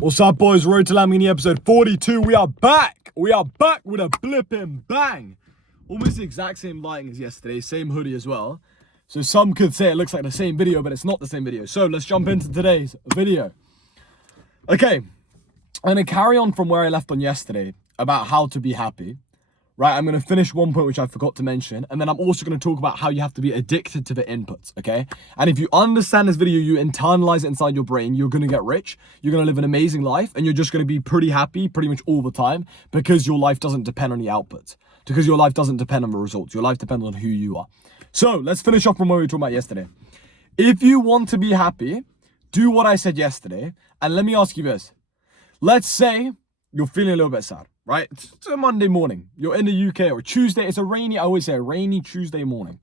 What's up, boys? Road to LAMBORGHINI episode 42. We are back. We are back with a blip and bang. Almost the exact same lighting as yesterday. Same hoodie as well. So some could say it looks like the same video, but it's not the same video. So let's jump into today's video. Okay. I'm going to carry on from where I left on yesterday about how to be happy. Right, I'm going to finish one point which I forgot to mention, and then I'm also going to talk about how you have to be addicted to the inputs, okay? And if you understand this video, you internalize it inside your brain, you're going to get rich, you're going to live an amazing life, and you're just going to be pretty happy pretty much all the time because your life doesn't depend on the outputs, because your life doesn't depend on the results. Your life depends on who you are. So let's finish off from what we were talking about yesterday. If you want to be happy, do what I said yesterday, and let me ask you this. Let's say you're feeling a little bit sad. Right? It's a Monday morning. You're in the UK or Tuesday. It's a rainy, I always say a rainy Tuesday morning.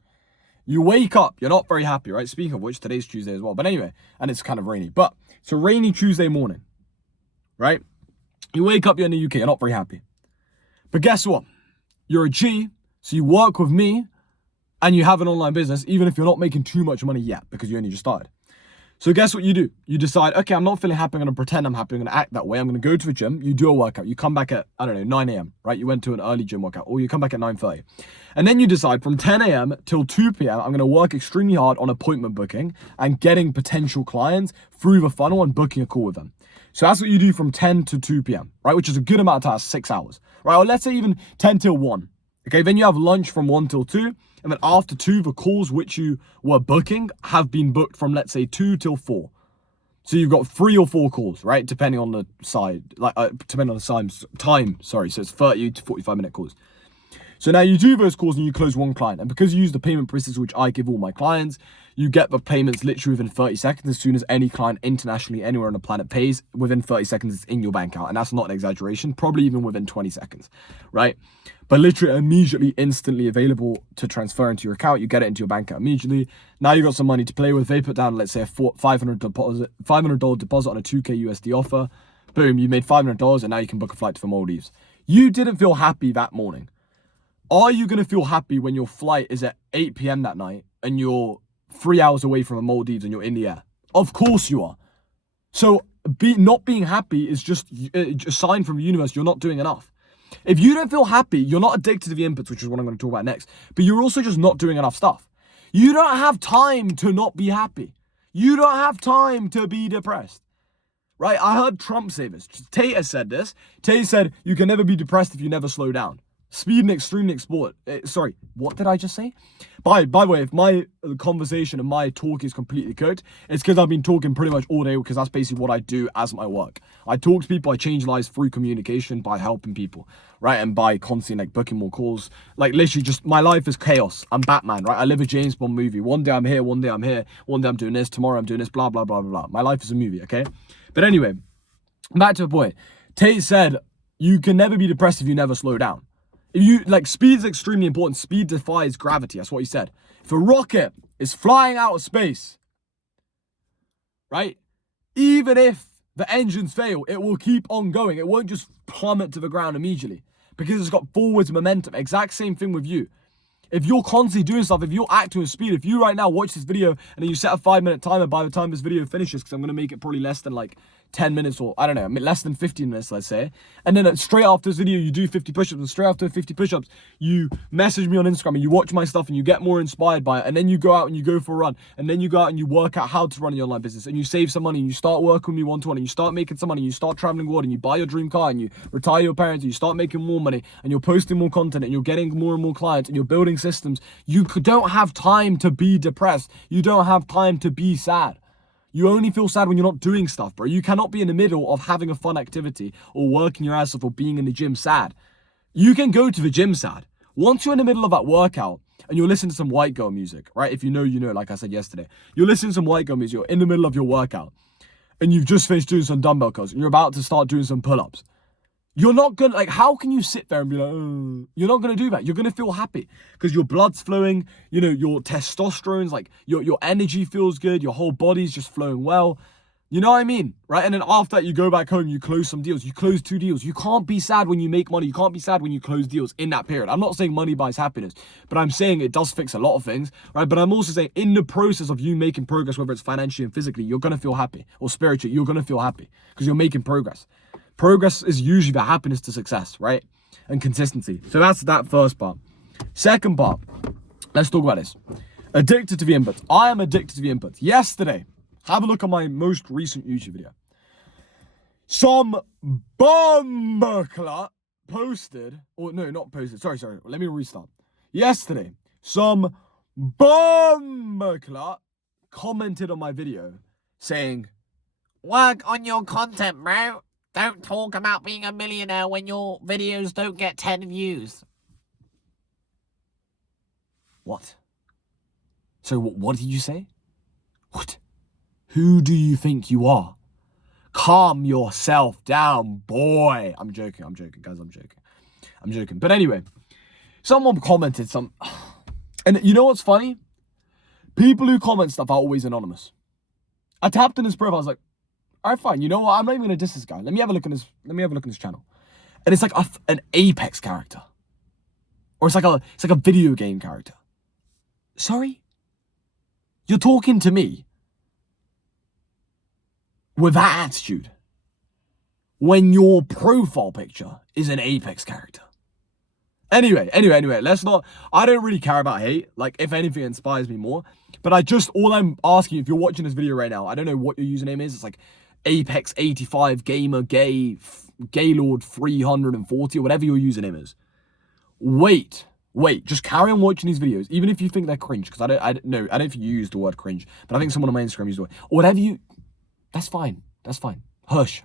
You wake up. You're not very happy, right? Speaking of which, today's Tuesday as well. But anyway, and it's kind of rainy. But it's a rainy Tuesday morning, right? You wake up, you're in the UK. You're not very happy. But guess what? You're a G, so you work with me and you have an online business, even if you're not making too much money yet because you only just started. So guess what you do? You decide, okay, I'm not feeling happy. I'm going to pretend I'm happy. I'm going to act that way. I'm going to go to the gym. You do a workout. You come back at, 9 a.m., right? You went to an early gym workout, or you come back at 9:30. And then you decide from 10 a.m. till 2 p.m., I'm going to work extremely hard on appointment booking and getting potential clients through the funnel and booking a call with them. So that's what you do from 10 to 2 p.m., right? Which is a good amount of time, 6 hours, right? Or let's say even 10 till 1. Okay, then you have lunch from 1 till 2. And then after 2, the calls which you were booking have been booked from, let's say, 2 till 4. So you've got 3 or 4 calls, right? Depending on the side, depending on the time. So it's 30 to 45-minute calls. So now you do those calls and you close one client. And because you use the payment process which I give all my clients, you get the payments literally within 30 seconds. As soon as any client internationally, anywhere on the planet pays, within 30 seconds, it's in your bank account. And that's not an exaggeration, probably even within 20 seconds, right? But literally immediately, instantly available to transfer into your account. You get it into your bank account immediately. Now you got some money to play with. They put down, let's say, a $500 deposit on a 2K USD offer. Boom, you made $500 and now you can book a flight to the Maldives. You didn't feel happy that morning. Are you going to feel happy when your flight is at 8 p.m. that night and you're 3 hours away from the Maldives and you're in the air? Of course you are. So not being happy is just a sign from the universe you're not doing enough. If you don't feel happy, you're not addicted to the inputs, which is what I'm going to talk about next, but you're also just not doing enough stuff. You don't have time to not be happy. You don't have time to be depressed. Right? I heard Trump say this. Tate said this. Tate said, you can never be depressed if you never slow down. Speed and extreme export. Sorry, what did I just say? By the way, if my conversation and my talk is completely cooked, it's because I've been talking pretty much all day because that's basically what I do as my work. I talk to people, I change lives through communication by helping people, right? And by constantly booking more calls. Literally just my life is chaos. I'm Batman, right? I live a James Bond movie. One day I'm here, one day I'm here, one day I'm doing this, tomorrow I'm doing this, blah, blah, blah, blah, blah. My life is a movie, okay? But anyway, back to the point. Tate said, you can never be depressed if you never slow down. Speed is extremely important. Speed defies gravity. That's what he said. If a rocket is flying out of space, right? Even if the engines fail, it will keep on going. It won't just plummet to the ground immediately because it's got forwards momentum. Exact same thing with you. If you're constantly doing stuff, if you're acting with speed, if you right now watch this video and then you set a 5-minute timer by the time this video finishes, because I'm going to make it probably less than 10 minutes or, I don't know, less than 15 minutes, let's say. And then straight after this video, you do 50 push-ups. And straight after 50 push-ups, you message me on Instagram and you watch my stuff and you get more inspired by it. And then you go out and you go for a run. And then you go out and you work out how to run your online business. And you save some money and you start working with me one-to-one. And you start making some money. And you start traveling the world and you buy your dream car and you retire your parents. And you start making more money and you're posting more content and you're getting more and more clients and you're building systems. You don't have time to be depressed. You don't have time to be sad. You only feel sad when you're not doing stuff, bro. You cannot be in the middle of having a fun activity or working your ass off or being in the gym sad. You can go to the gym sad. Once you're in the middle of that workout and you're listening to some white girl music, right? If you know, you know, like I said yesterday. You're listening to some white girl music, you're in the middle of your workout and you've just finished doing some dumbbell curls and you're about to start doing some pull-ups. You're not going to, how can you sit there and be like, you're not going to do that. You're going to feel happy because your blood's flowing, your testosterone's your energy feels good. Your whole body's just flowing well. You know what I mean? Right? And then after that, you go back home, you close some deals. You close 2 deals. You can't be sad when you make money. You can't be sad when you close deals in that period. I'm not saying money buys happiness, but I'm saying it does fix a lot of things, right? But I'm also saying in the process of you making progress, whether it's financially and physically, you're going to feel happy, or spiritually, you're going to feel happy because you're making progress. Progress is usually the happiness to success, right? And consistency. So that's that first part. Second part, let's talk about this. Addicted to the inputs. I am addicted to the inputs. Yesterday, have a look at my most recent YouTube video. Some bumbleclut posted, or no, not posted. Sorry. Let me restart. Yesterday, some bumbleclut commented on my video saying, "Work on your content, bro. Don't talk about being a millionaire when your videos don't get 10 views." What? So what did you say? What? Who do you think you are? Calm yourself down, boy. I'm joking, guys, I'm joking. But anyway, someone commented some... And you know what's funny? People who comment stuff are always anonymous. I tapped in his profile, I was like, all right, fine. You know what? I'm not even gonna diss this guy. Let me have a look at his channel. And it's like an Apex character. Or it's like a video game character. Sorry? You're talking to me with that attitude when your profile picture is an Apex character. Anyway, let's not... I don't really care about hate. Like, if anything, it inspires me more. But all I'm asking, if you're watching this video right now, I don't know what your username is. It's like Apex85 Gamer Gaylord 340, or whatever your username is. Wait, just carry on watching these videos, even if you think they're cringe, because I don't think you use the word cringe, but I think someone on my Instagram used the word, or whatever you... That's fine. Hush.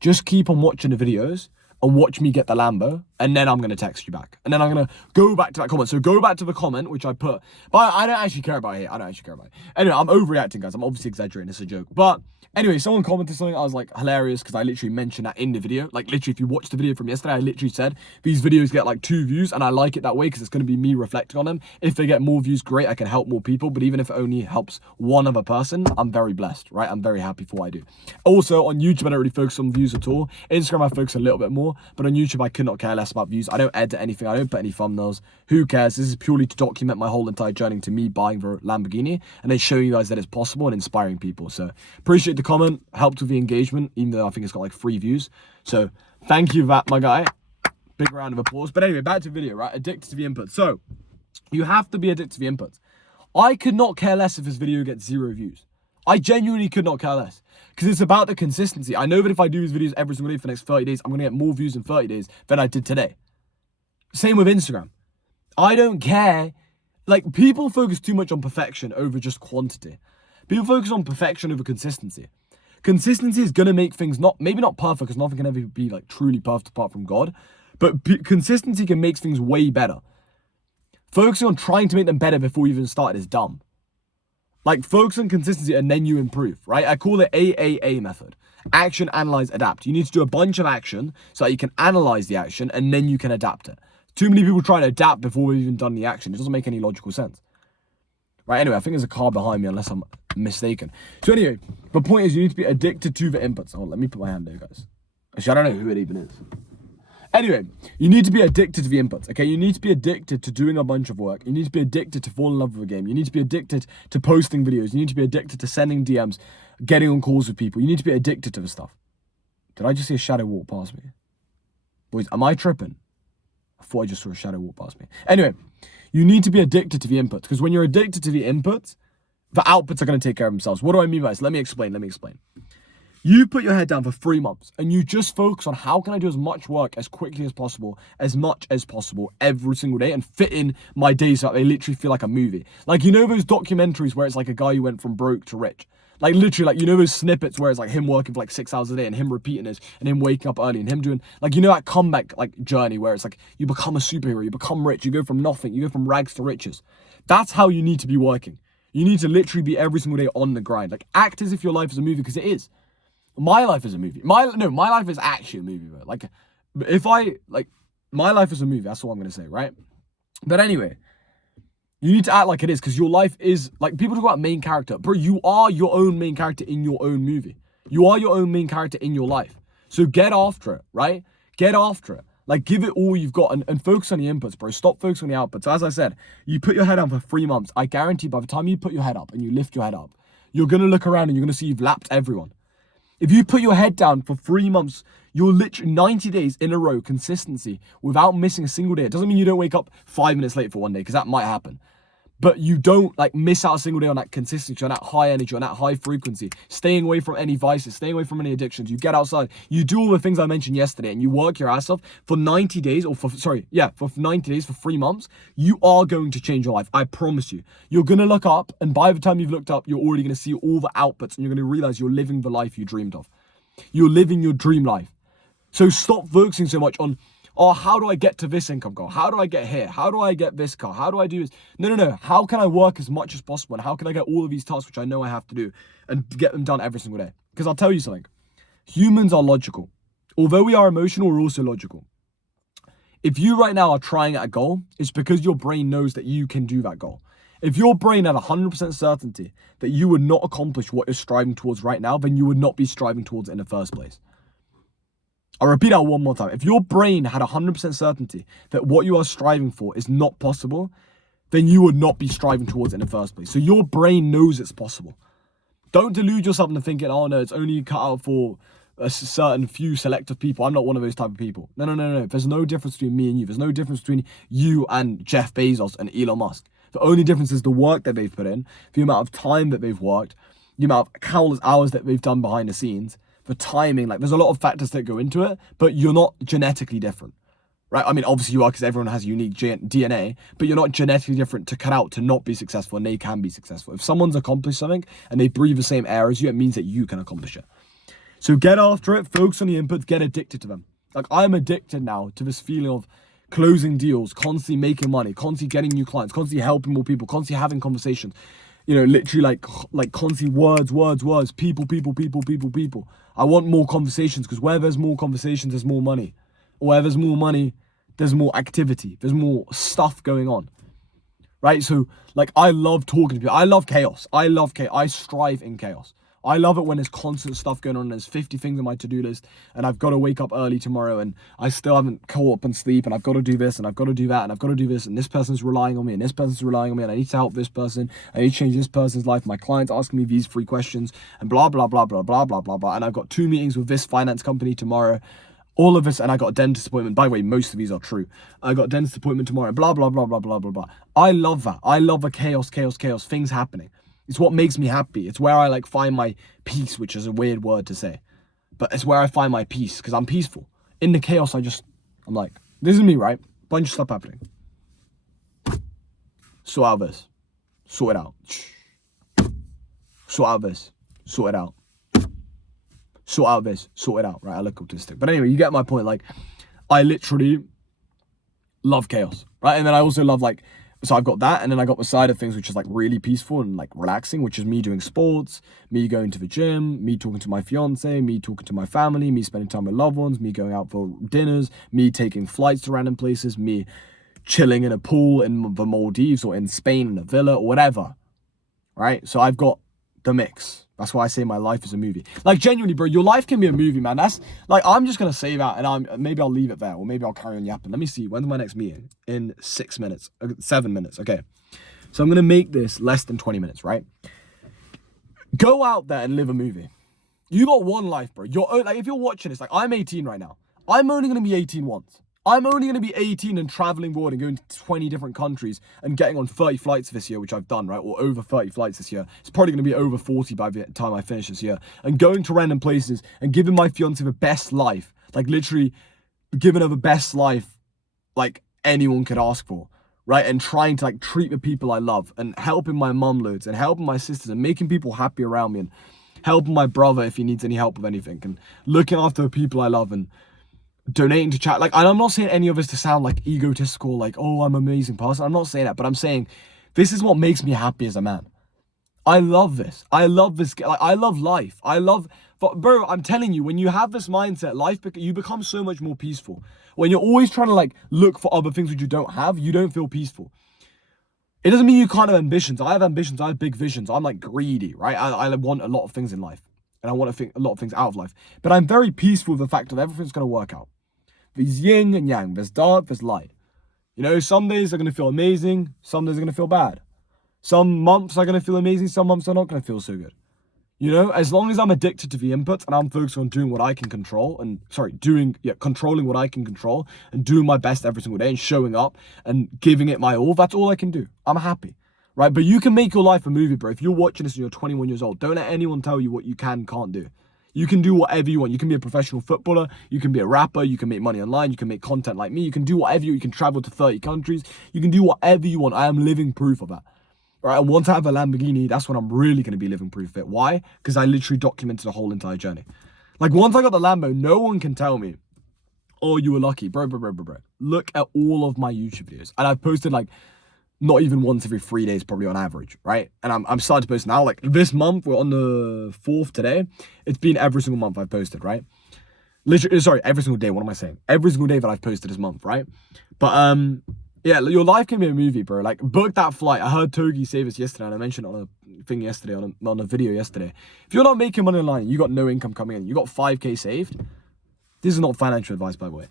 Just keep on watching the videos and watch me get the Lambo, and then I'm going to text you back. And then I'm going to go back to that comment. So go back to the comment, which I put. But I don't actually care about it. Anyway, I'm overreacting, guys. I'm obviously exaggerating. It's a joke. But anyway, someone commented something. I was like, hilarious, because I literally mentioned that in the video. Like, literally, if you watched the video from yesterday, I literally said, these videos get like 2 views, and I like it that way because it's going to be me reflecting on them. If they get more views, great. I can help more people. But even if it only helps one other person, I'm very blessed, right? I'm very happy for what I do. Also, on YouTube, I don't really focus on views at all. Instagram, I focus a little bit more. But on YouTube, I could not care less about views. I don't edit anything. I don't put any thumbnails. Who cares? This is purely to document my whole entire journey to me buying the Lamborghini, and then showing you guys that it's possible and inspiring people. So appreciate the comment. Helped with the engagement, even though I think it's got like 3 views. So thank you for that, my guy. Big round of applause. But anyway, back to the video, right? Addicted to the input. So you have to be addicted to the inputs. I could not care less if this video gets 0 views. I genuinely could not care less, because it's about the consistency. I know that if I do these videos every single day for the next 30 days, I'm going to get more views in 30 days than I did today. Same with Instagram. I don't care. Like, people focus too much on perfection over just quantity. People focus on perfection over consistency. Consistency is going to make things maybe not perfect, because nothing can ever be like truly perfect apart from God. But consistency can make things way better. Focusing on trying to make them better before you even started is dumb. Like, focus on consistency and then you improve, right? I call it AAA method. Action, analyze, adapt. You need to do a bunch of action so that you can analyze the action and then you can adapt it. Too many people try to adapt before we've even done the action. It doesn't make any logical sense. Right, anyway, I think there's a car behind me unless I'm mistaken. So anyway, the point is you need to be addicted to the inputs. Oh, let me put my hand there, guys. Actually, I don't know who it even is. Anyway, you need to be addicted to the inputs, okay? You need to be addicted to doing a bunch of work. You need to be addicted to fall in love with a game. You need to be addicted to posting videos. You need to be addicted to sending DMs, getting on calls with people. You need to be addicted to the stuff. Did I just see a shadow walk past me? Boys, am I tripping? I thought I just saw a shadow walk past me. Anyway, you need to be addicted to the inputs, because when you're addicted to the inputs, the outputs are going to take care of themselves. What do I mean by this? Let me explain. You put your head down for 3 months and you just focus on how can I do as much work as quickly as possible, as much as possible every single day, and fit in my days so that they literally feel like a movie. Like, you know those documentaries where it's like a guy who went from broke to rich? Like, literally, like, you know those snippets where it's like him working for like 6 hours a day and him repeating this and him waking up early and him doing, like, you know, that comeback like journey where it's like you become a superhero, you become rich, you go from nothing, you go from rags to riches. That's how you need to be working. You need to literally be every single day on the grind. Like, act as if your life is a movie, because it is. My life is a movie. My life is actually a movie, bro. Like, my life is a movie. That's all I'm going to say, right? But anyway, You need to act like it is, because your life is, like, people talk about main character. Bro, you are your own main character in your own movie. You are your own main character in your life. So get after it, right? Get after it. Like, give it all you've got and focus on the inputs, bro. Stop focusing on the outputs. As I said, you put your head down for 3 months. I guarantee by the time you put your head up and you lift your head up, you're going to look around and you're going to see you've lapped everyone. If you put your head down for 3 months, you're literally 90 days in a row, consistency, without missing a single day. It doesn't mean you don't wake up 5 minutes late for one day, because that might happen. But you don't, like, miss out a single day on that consistency, on that high energy, on that high frequency, staying away from any vices, staying away from any addictions. You get outside, you do all the things I mentioned yesterday, and you work your ass off for 90 days, for 90 days, for 3 months. You are going to change your life. I promise you. You're going to look up, and by the time you've looked up, you're already going to see all the outputs, and you're going to realize you're living the life you dreamed of. You're living your dream life. So stop focusing so much on, oh, how do I get to this income goal? How do I get here? How do I get this car? How do I do this? No. How can I work as much as possible? And how can I get all of these tasks, which I know I have to do, and get them done every single day? Because I'll tell you something. Humans are logical. Although we are emotional, we're also logical. If you right now are trying at a goal, it's because your brain knows that you can do that goal. If your brain had 100% certainty that you would not accomplish what you're striving towards right now, then you would not be striving towards it in the first place. I'll repeat that one more time. If your brain had 100% certainty that what you are striving for is not possible, then you would not be striving towards it in the first place. So your brain knows it's possible. Don't delude yourself into thinking, oh no, it's only cut out for a certain few selective people. I'm not one of those type of people. No. There's no difference between me and you. There's no difference between you and Jeff Bezos and Elon Musk. The only difference is the work that they've put in, the amount of time that they've worked, the amount of countless hours that they've done behind the scenes, the timing. Like, there's a lot of factors that go into it, but you're not genetically different, right? I mean, obviously you are, because everyone has unique DNA, but you're not genetically different to cut out to not be successful, and they can be successful. If someone's accomplished something and they breathe the same air as you, it means that you can accomplish it. So get after it, focus on the inputs, get addicted to them. Like, I'm addicted now to this feeling of closing deals, constantly making money, constantly getting new clients, constantly helping more people, constantly having conversations. You know, literally like constantly words, people. I want more conversations, because where there's more conversations, there's more money. Where there's more money, there's more activity. There's more stuff going on, right? So, like, I love talking to people. I love chaos. I strive in chaos. I love it when there's constant stuff going on, and there's 50 things on my to-do list, and I've got to wake up early tomorrow, and I still haven't caught up on sleep, and I've got to do this, and I've got to do that, and I've got to do this, and this person's relying on me, and this person's relying on me, and I need to help this person, I need to change this person's life, my client's asking me these 3 questions, and blah, blah, blah, blah, blah, blah, blah, blah, and I've got 2 meetings with this finance company tomorrow, all of this, and I got a dentist appointment. By the way, most of these are true. I got a dentist appointment tomorrow, blah, blah, blah, blah, blah, blah, blah. I love that. I love the chaos, things happening. It's what makes me happy. It's where I, like, find my peace, which is a weird word to say. But it's where I find my peace, because I'm peaceful. In the chaos, I'm like, this is me, right? Bunch of stuff happening. Sort out this. Sort it out. Sort out this. Sort it out. Sort out this. Sort it out. Right, I look autistic. But anyway, you get my point. Like, I literally love chaos, right? And then I also love, like, so I've got that, and then I got the side of things, which is, like, really peaceful and, like, relaxing, which is me doing sports, me going to the gym, me talking to my fiance, me talking to my family, me spending time with loved ones, me going out for dinners, me taking flights to random places, me chilling in a pool in the Maldives or in Spain in a villa or whatever, right? So I've got the mix. That's why I say my life is a movie. Like, genuinely, bro, your life can be a movie, man. That's, like, I'm just going to say that, and maybe I'll leave it there, or maybe I'll carry on yapping. Let me see. When's my next meeting? In 6 minutes. 7 minutes. Okay. So I'm going to make this less than 20 minutes, right? Go out there and live a movie. You got one life, bro. Like, if you're watching this, like, I'm 18 right now. I'm only going to be 18 once. I'm only going to be 18 and traveling abroad and going to 20 different countries and getting on 30 flights this year, which I've done, right? Or over 30 flights this year. It's probably going to be over 40 by the time I finish this year. And going to random places and giving my fiance the best life. Like, literally giving her the best life, like, anyone could ask for, right? And trying to, like, treat the people I love, and helping my mum loads, and helping my sisters, and making people happy around me, and helping my brother if he needs any help with anything, and looking after the people I love, and donating to chat. Like, and I'm not saying any of this to sound like egotistical, like, oh, I'm an amazing person. I'm not saying that, but I'm saying this is what makes me happy as a man. I love this. I love this. Like, I love life. But bro, I'm telling you, when you have this mindset, you become so much more peaceful. When you're always trying to, like, look for other things which you don't have, you don't feel peaceful. It doesn't mean you can't have ambitions. I have ambitions. I have big visions. I'm like greedy, right? I want a lot of things in life. And I want to think a lot of things out of life. But I'm very peaceful with the fact that everything's going to work out. There's yin and yang. There's dark, there's light. You know, some days are going to feel amazing. Some days are going to feel bad. Some months are going to feel amazing. Some months are not going to feel so good. You know, as long as I'm addicted to the inputs and I'm focused on doing what I can control controlling what I can control and doing my best every single day and showing up and giving it my all, that's all I can do. I'm happy, right? But you can make your life a movie, bro. If you're watching this and you're 21 years old, don't let anyone tell you what you can't do. You can do whatever you want. You can be a professional footballer. You can be a rapper. You can make money online. You can make content like me. You can do whatever you can travel to 30 countries. You can do whatever you want. I am living proof of that. Right, and once I have a Lamborghini, that's when I'm really going to be living proof of it. Why? Because I literally documented the whole entire journey. Like, once I got the Lambo, no one can tell me, oh, you were lucky. Bro. Look at all of my YouTube videos. And I've posted, like, not even once every 3 days, probably on average, right? And I'm starting to post now. Like, this month, we're on the 4th today. It's been every single month I've posted, right? Literally, sorry, every single day. What am I saying? Every single day that I've posted this month, right? But, yeah, your life can be a movie, bro. Like, book that flight. I heard Togi say this yesterday, and I mentioned it on a thing yesterday, on a video yesterday. If you're not making money online, you got no income coming in, you got 5K saved. This is not financial advice, by the way.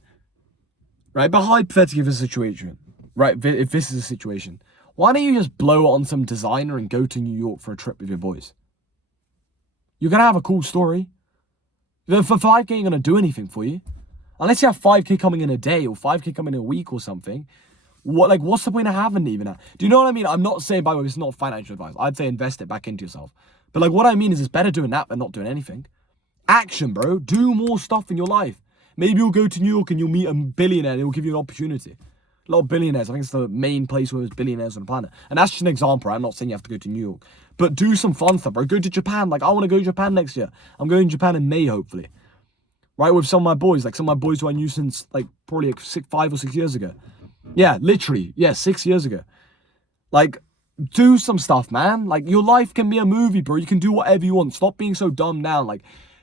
Right? But hypothetically, if this is a situation, right? If this is a situation, why don't you just blow it on some designer and go to New York for a trip with your boys? You're going to have a cool story. For 5K ain't going to do anything for you. Unless you have 5K coming in a day or 5K coming in a week or something. What's the point of having even that? Do you know what I mean? I'm not saying, by the way, it's not financial advice. I'd say invest it back into yourself. But like, what I mean is it's better doing that than not doing anything. Action, bro. Do more stuff in your life. Maybe you'll go to New York and you'll meet a billionaire and he'll give you an opportunity. A lot of billionaires. I think it's the main place where there's billionaires on the planet. And that's just an example. Right? I'm not saying you have to go to New York. But do some fun stuff, bro. Go to Japan. Like, I want to go to Japan next year. I'm going to Japan in May, hopefully. Right? With some of my boys. Like, some of my boys who I knew since, like, probably 5 or 6 years ago. Yeah, literally. Yeah, 6 years ago. Like, do some stuff, man. Like, your life can be a movie, bro. You can do whatever you want. Stop being so dumbed down. Like,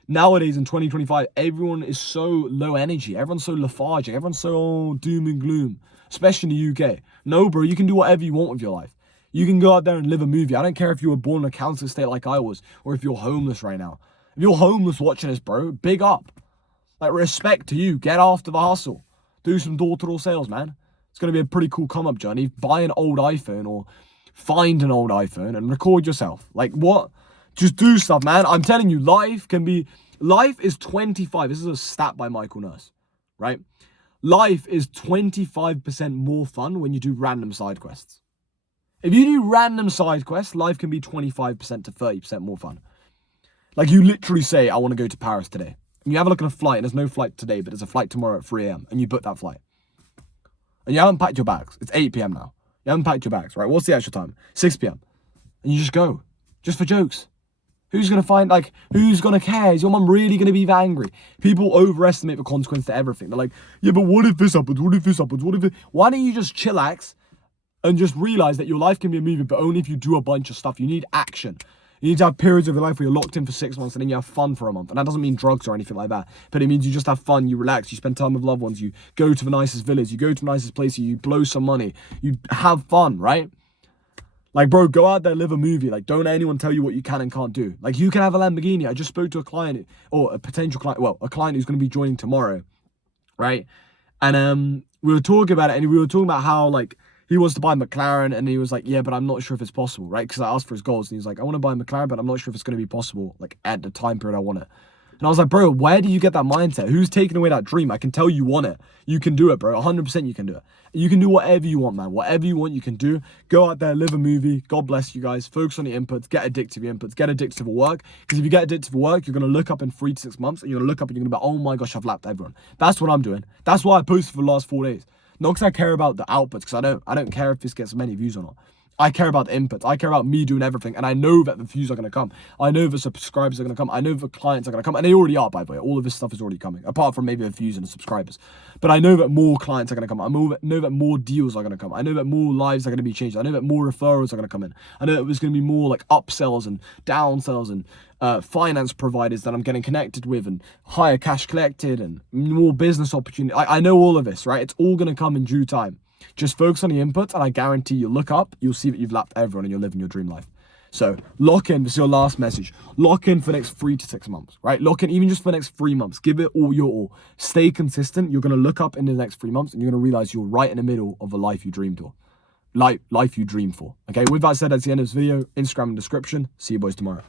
nowadays in 2025, everyone is so low energy. Everyone's so lethargic. Everyone's so doom and gloom. Especially in the UK. No, bro, you can do whatever you want with your life. You can go out there and live a movie. I don't care if you were born in a council estate like I was, or if you're homeless right now. If you're homeless watching this, bro, big up. Like, respect to you. Get after the hustle. Do some door-to-door sales, man. It's going to be a pretty cool come-up journey. Buy an old iPhone or find an old iPhone and record yourself. Like, what? Just do stuff, man. I'm telling you, life is 25. This is a stat by Michael Nurse, right? Life is 25% more fun when you do random side quests. If you do random side quests, life can be 25% to 30% more fun. Like, you literally say, I want to go to Paris today. And you have a look at a flight, and there's no flight today, but there's a flight tomorrow at 3 a.m. And you book that flight. And you haven't packed your bags. It's 8 p.m. now. You haven't packed your bags, right? What's the actual time? 6 p.m. And you just go. Just for jokes. Who's going to who's going to care? Is your mum really going to be angry? People overestimate the consequence to everything. They're like, yeah, but what if this happens? What if this happens? Why don't you just chillax and just realize that your life can be a movie, but only if you do a bunch of stuff. You need action. You need to have periods of your life where you're locked in for 6 months and then you have fun for a month. And that doesn't mean drugs or anything like that. But it means you just have fun, you relax, you spend time with loved ones, you go to the nicest villas, you go to the nicest places, you blow some money, you have fun, right? Like, bro, go out there, live a movie. Like, don't let anyone tell you what you can and can't do. Like, you can have a Lamborghini. I just spoke to a client, or a potential client, well, a client who's going to be joining tomorrow, right? And we were talking about it, and we were talking about how, like, he wants to buy a McLaren, and he was like, yeah, but I'm not sure if it's possible, right? Because I asked for his goals, and he's like, I want to buy a McLaren, but I'm not sure if it's going to be possible, like, at the time period I want it. And I was like, bro, where do you get that mindset? Who's taking away that dream? I can tell you want it. You can do it, bro. 100% you can do it. You can do whatever you want, man. Whatever you want, you can do. Go out there, live a movie. God bless you guys. Focus on the inputs. Get addicted to your inputs. Get addicted to work. Because if you get addicted to work, you're going to look up in 3 to 6 months, and you're going to look up and you're going to be like, oh my gosh, I've lapped everyone. That's what I'm doing. That's why I posted for the last 4 days. Not because I care about the outputs, because I don't care if this gets many views or not. I care about the inputs. I care about me doing everything. And I know that the views are going to come. I know the subscribers are going to come. I know the clients are going to come. And they already are, by the way. All of this stuff is already coming. Apart from maybe the views and the subscribers. But I know that more clients are going to come. I know that more deals are going to come. I know that more lives are going to be changed. I know that more referrals are going to come in. I know that there's going to be more like upsells and downsells and finance providers that I'm getting connected with and higher cash collected and more business opportunity. I know all of this, right? It's all going to come in due time. Just focus on the inputs, and I guarantee you look up, you'll see that you've lapped everyone and you're living your dream life. So lock in, this is your last message. Lock in for the next 3 to 6 months, right? Lock in even just for the next 3 months. Give it all your all. Stay consistent. You're going to look up in the next 3 months and you're going to realize you're right in the middle of a life you dreamed for. Life you dream for. Okay, with that said, that's the end of this video. Instagram in the description. See you boys tomorrow.